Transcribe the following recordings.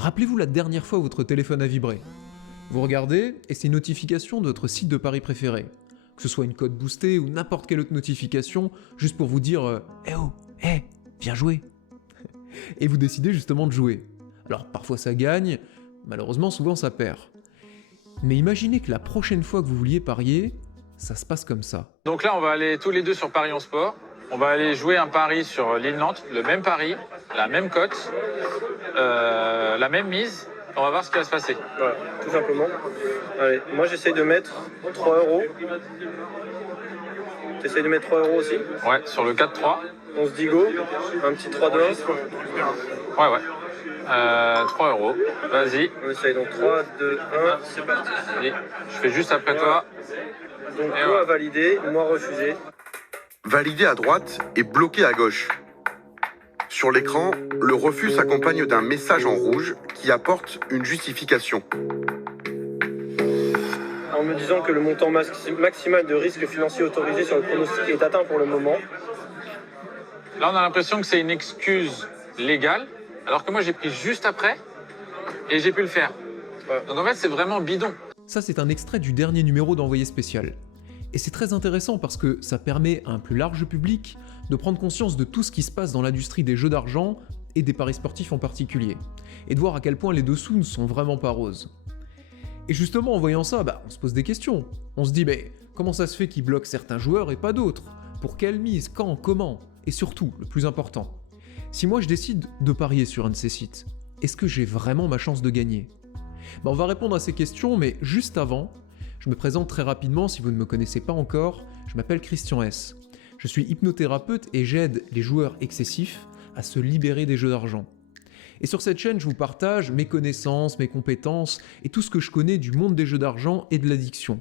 Rappelez-vous la dernière fois où votre téléphone a vibré. Vous regardez et c'est une notification de votre site de paris préféré. Que ce soit une cote boostée ou n'importe quelle autre notification, juste pour vous dire Eh oh, viens jouer !» Et vous décidez justement de jouer. Alors parfois ça gagne, malheureusement souvent ça perd. Mais imaginez que la prochaine fois que vous vouliez parier, ça se passe comme ça. Donc là, on va aller tous les deux sur Paris en Sport. On va aller jouer un pari sur Lille-Nantes, le même pari, la même cote, la même mise. On va voir ce qui va se passer. Voilà, tout simplement. Allez, moi j'essaye de mettre 3 euros. T'essayes de mettre 3 euros aussi. Ouais, sur le 4-3. On se dit go. Un petit 3 de 1. Ouais. 3 euros. Vas-y. On essaye donc 3, 2, 1. C'est parti. Vas-y. Je fais juste après toi. Donc Et toi ouais. validé, moi refusé. Validé à droite et bloqué à gauche. Sur l'écran, le refus s'accompagne d'un message en rouge qui apporte une justification. En me disant que le montant maximal de risque financier autorisé sur le pronostic est atteint pour le moment. Là, on a l'impression que c'est une excuse légale, alors que moi, j'ai pris juste après et j'ai pu le faire. Ouais. Donc en fait, c'est vraiment bidon. Ça, c'est un extrait du dernier numéro d'Envoyé spécial. Et c'est très intéressant parce que ça permet à un plus large public de prendre conscience de tout ce qui se passe dans l'industrie des jeux d'argent et des paris sportifs en particulier, et de voir à quel point les dessous ne sont vraiment pas roses. Et justement, en voyant ça, on se pose des questions. On se dit, comment ça se fait qu'ils bloquent certains joueurs et pas d'autres? Pour quelle mise? Quand? Comment? Et surtout, le plus important, si moi je décide de parier sur un de ces sites, est-ce que j'ai vraiment ma chance de gagner? On va répondre à ces questions, mais juste avant, je me présente très rapidement si vous ne me connaissez pas encore, je m'appelle Christian S. Je suis hypnothérapeute et j'aide les joueurs excessifs à se libérer des jeux d'argent. Et sur cette chaîne, je vous partage mes connaissances, mes compétences et tout ce que je connais du monde des jeux d'argent et de l'addiction.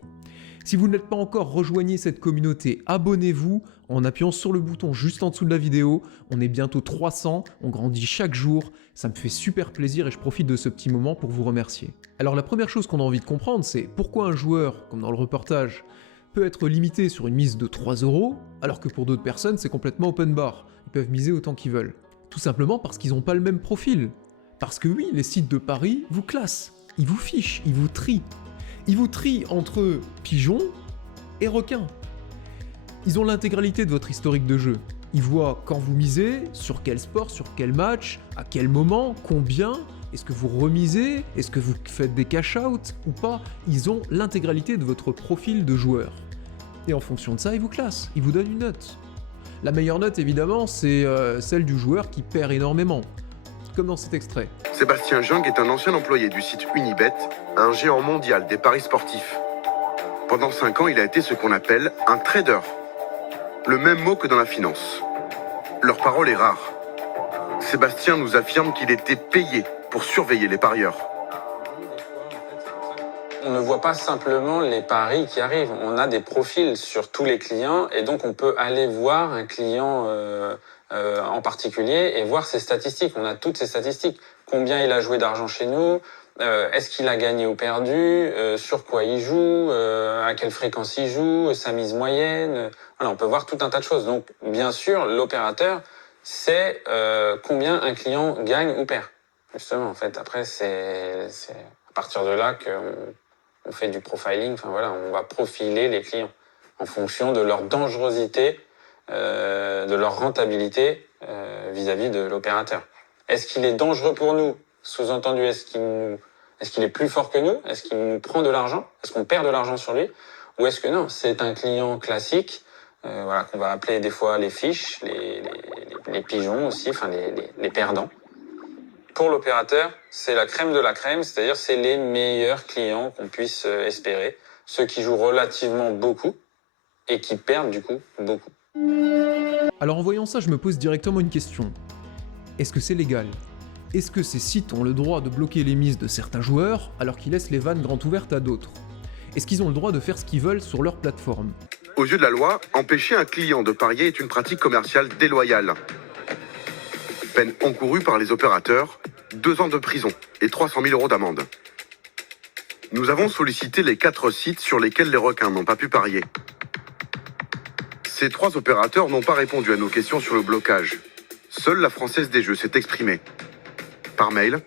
Si vous n'êtes pas encore, rejoignez cette communauté, abonnez-vous en appuyant sur le bouton juste en dessous de la vidéo. On est bientôt 300, on grandit chaque jour, ça me fait super plaisir et je profite de ce petit moment pour vous remercier. Alors la première chose qu'on a envie de comprendre, c'est pourquoi un joueur, comme dans le reportage, peut être limité sur une mise de 3 euros, alors que pour d'autres personnes, c'est complètement open bar. Ils peuvent miser autant qu'ils veulent. Tout simplement parce qu'ils n'ont pas le même profil. Parce que oui, les sites de paris vous classent, ils vous fichent, ils vous trient. Ils vous trient entre pigeons et requins. Ils ont l'intégralité de votre historique de jeu. Ils voient quand vous misez, sur quel sport, sur quel match, à quel moment, combien, est-ce que vous remisez, est-ce que vous faites des cash-out ou pas. Ils ont l'intégralité de votre profil de joueur. Et en fonction de ça, ils vous classent, ils vous donnent une note. La meilleure note, évidemment, c'est celle du joueur qui perd énormément, comme dans cet extrait. Sébastien Jung est un ancien employé du site Unibet, un géant mondial des paris sportifs. Pendant 5 ans, il a été ce qu'on appelle un trader. Le même mot que dans la finance. Leur parole est rare. Sébastien nous affirme qu'il était payé pour surveiller les parieurs. On ne voit pas simplement les paris qui arrivent. On a des profils sur tous les clients et donc on peut aller voir un client en particulier et voir ses statistiques. On a toutes ses statistiques. Combien il a joué d'argent chez nous, est-ce qu'il a gagné ou perdu, sur quoi il joue, à quelle fréquence il joue, sa mise moyenne. Voilà, on peut voir tout un tas de choses. Donc bien sûr, l'opérateur sait combien un client gagne ou perd. Justement, en fait, après, c'est à partir de là qu'on fait du profiling. Enfin voilà, on va profiler les clients en fonction de leur dangerosité, de leur rentabilité vis-à-vis de l'opérateur. Est-ce qu'il est dangereux pour nous? Sous-entendu, est-ce qu'il est plus fort que nous? Est-ce qu'il nous prend de l'argent? Est-ce qu'on perd de l'argent sur lui? Ou est-ce que non, c'est un client classique, voilà, qu'on va appeler des fois les fiches, les pigeons aussi, enfin les perdants. Pour l'opérateur, c'est la crème de la crème, c'est-à-dire c'est les meilleurs clients qu'on puisse espérer, ceux qui jouent relativement beaucoup et qui perdent du coup beaucoup. Alors en voyant ça, je me pose directement une question. Est-ce que c'est légal? Est-ce que ces sites ont le droit de bloquer les mises de certains joueurs alors qu'ils laissent les vannes grandes ouvertes à d'autres? Est-ce qu'ils ont le droit de faire ce qu'ils veulent sur leur plateforme? Aux yeux de la loi, empêcher un client de parier est une pratique commerciale déloyale. Peine encourue par les opérateurs, 2 ans de prison et 300 000 € d'amende. Nous avons sollicité les 4 sites sur lesquels les requins n'ont pas pu parier. Ces 3 opérateurs n'ont pas répondu à nos questions sur le blocage. Seule la Française des Jeux s'est exprimée. Par mail,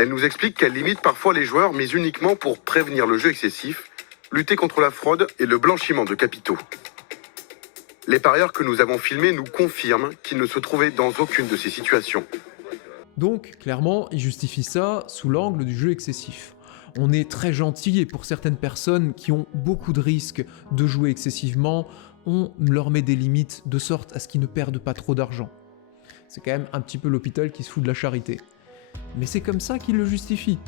Elle nous explique qu'elle limite parfois les joueurs, mais uniquement pour prévenir le jeu excessif, lutter contre la fraude et le blanchiment de capitaux. Les parieurs que nous avons filmés nous confirment qu'ils ne se trouvaient dans aucune de ces situations. Donc, clairement, il justifie ça sous l'angle du jeu excessif. On est très gentil et pour certaines personnes qui ont beaucoup de risques de jouer excessivement, on leur met des limites de sorte à ce qu'ils ne perdent pas trop d'argent. C'est quand même un petit peu l'hôpital qui se fout de la charité. Mais c'est comme ça qu'il le justifie.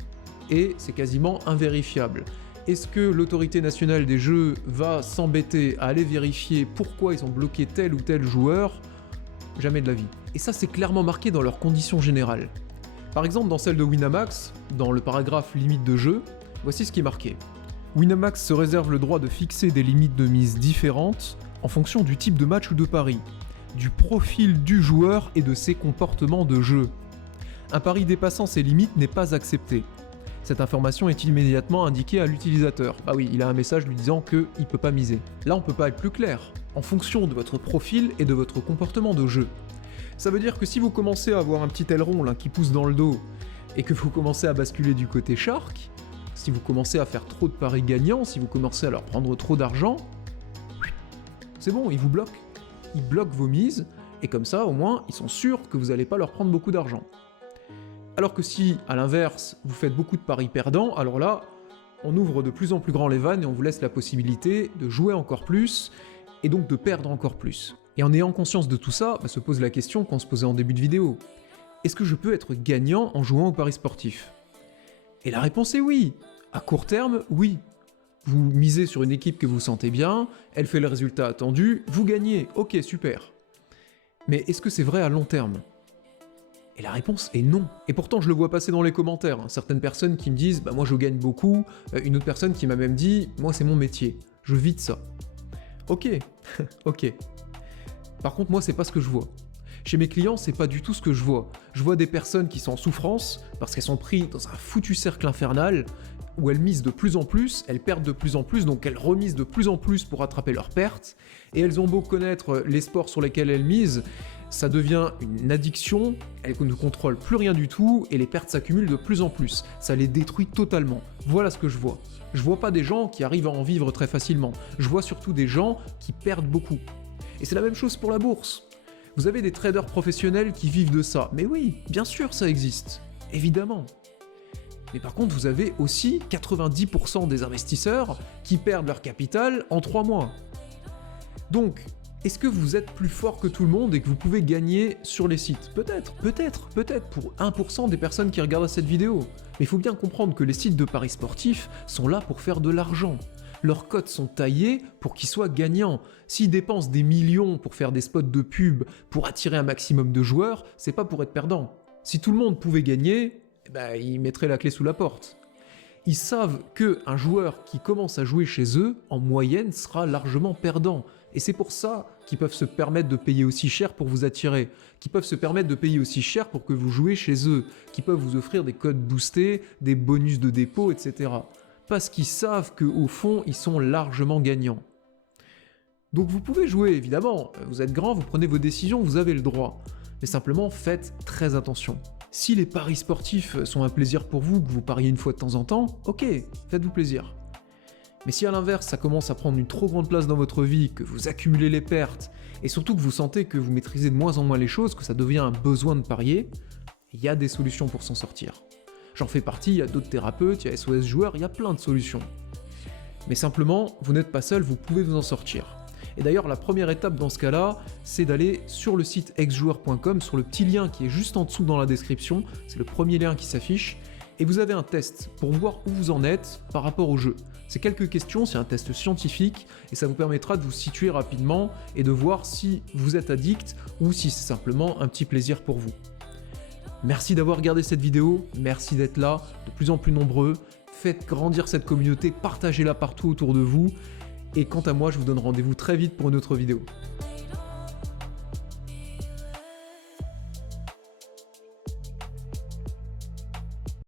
Et c'est quasiment invérifiable. Est-ce que l'autorité nationale des jeux va s'embêter à aller vérifier pourquoi ils ont bloqué tel ou tel joueur? Jamais de la vie. Et ça, c'est clairement marqué dans leurs conditions générales. Par exemple, dans celle de Winamax, dans le paragraphe limite de jeu, voici ce qui est marqué. Winamax se réserve le droit de fixer des limites de mise différentes en fonction du type de match ou de pari, du profil du joueur et de ses comportements de jeu. Un pari dépassant ces limites n'est pas accepté. Cette information est immédiatement indiquée à l'utilisateur. Ah oui, il a un message lui disant qu'il ne peut pas miser. Là, on peut pas être plus clair. En fonction de votre profil et de votre comportement de jeu. Ça veut dire que si vous commencez à avoir un petit aileron là, qui pousse dans le dos et que vous commencez à basculer du côté shark, si vous commencez à faire trop de paris gagnants, si vous commencez à leur prendre trop d'argent, c'est bon, ils vous bloquent. Ils bloquent vos mises et comme ça, au moins, ils sont sûrs que vous n'allez pas leur prendre beaucoup d'argent. Alors que si, à l'inverse, vous faites beaucoup de paris perdants, alors là, on ouvre de plus en plus grand les vannes et on vous laisse la possibilité de jouer encore plus et donc de perdre encore plus. Et en ayant conscience de tout ça, se pose la question qu'on se posait en début de vidéo. Est-ce que je peux être gagnant en jouant au paris sportif? Et la réponse est oui. À court terme, oui. Vous misez sur une équipe que vous sentez bien, elle fait le résultat attendu, vous gagnez, ok, super. Mais est-ce que c'est vrai à long terme? Et la réponse est non. Et pourtant, je le vois passer dans les commentaires. Certaines personnes qui me disent « moi je gagne beaucoup », une autre personne qui m'a même dit « moi c'est mon métier, je vis de ça ». Ok, ok. Par contre, moi c'est pas ce que je vois. Chez mes clients, c'est pas du tout ce que je vois. Je vois des personnes qui sont en souffrance parce qu'elles sont prises dans un foutu cercle infernal où elles misent de plus en plus, elles perdent de plus en plus, donc elles remisent de plus en plus pour rattraper leurs pertes. Et elles ont beau connaître les sports sur lesquels elles misent, ça devient une addiction, elles ne contrôlent plus rien du tout et les pertes s'accumulent de plus en plus. Ça les détruit totalement. Voilà ce que je vois. Je vois pas des gens qui arrivent à en vivre très facilement. Je vois surtout des gens qui perdent beaucoup. Et c'est la même chose pour la bourse. Vous avez des traders professionnels qui vivent de ça. Mais oui, bien sûr, ça existe. Évidemment. Mais par contre, vous avez aussi 90% des investisseurs qui perdent leur capital en 3 mois. Donc, est-ce que vous êtes plus fort que tout le monde et que vous pouvez gagner sur les sites? Peut-être pour 1% des personnes qui regardent cette vidéo. Mais il faut bien comprendre que les sites de paris sportifs sont là pour faire de l'argent. Leurs cotes sont taillées pour qu'ils soient gagnants. S'ils dépensent des millions pour faire des spots de pub, pour attirer un maximum de joueurs, c'est pas pour être perdant. Si tout le monde pouvait gagner, ils mettraient la clé sous la porte. Ils savent qu'un joueur qui commence à jouer chez eux, en moyenne, sera largement perdant. Et c'est pour ça qu'ils peuvent se permettre de payer aussi cher pour vous attirer, qu'ils peuvent se permettre de payer aussi cher pour que vous jouiez chez eux, qu'ils peuvent vous offrir des codes boostés, des bonus de dépôt, etc. Parce qu'ils savent qu'au fond, ils sont largement gagnants. Donc vous pouvez jouer, évidemment, vous êtes grand, vous prenez vos décisions, vous avez le droit. Mais simplement, faites très attention. Si les paris sportifs sont un plaisir pour vous, que vous pariez une fois de temps en temps, ok, faites-vous plaisir. Mais si à l'inverse, ça commence à prendre une trop grande place dans votre vie, que vous accumulez les pertes, et surtout que vous sentez que vous maîtrisez de moins en moins les choses, que ça devient un besoin de parier, il y a des solutions pour s'en sortir. J'en fais partie, il y a d'autres thérapeutes, il y a SOS Joueurs, il y a plein de solutions. Mais simplement, vous n'êtes pas seul, vous pouvez vous en sortir. Et d'ailleurs, la première étape dans ce cas-là, c'est d'aller sur le site exjoueur.com, sur le petit lien qui est juste en dessous dans la description, c'est le premier lien qui s'affiche, et vous avez un test pour voir où vous en êtes par rapport au jeu. C'est quelques questions, c'est un test scientifique, et ça vous permettra de vous situer rapidement et de voir si vous êtes addict ou si c'est simplement un petit plaisir pour vous. Merci d'avoir regardé cette vidéo, merci d'être là, de plus en plus nombreux, faites grandir cette communauté, partagez-la partout autour de vous, et quant à moi, je vous donne rendez-vous très vite pour une autre vidéo.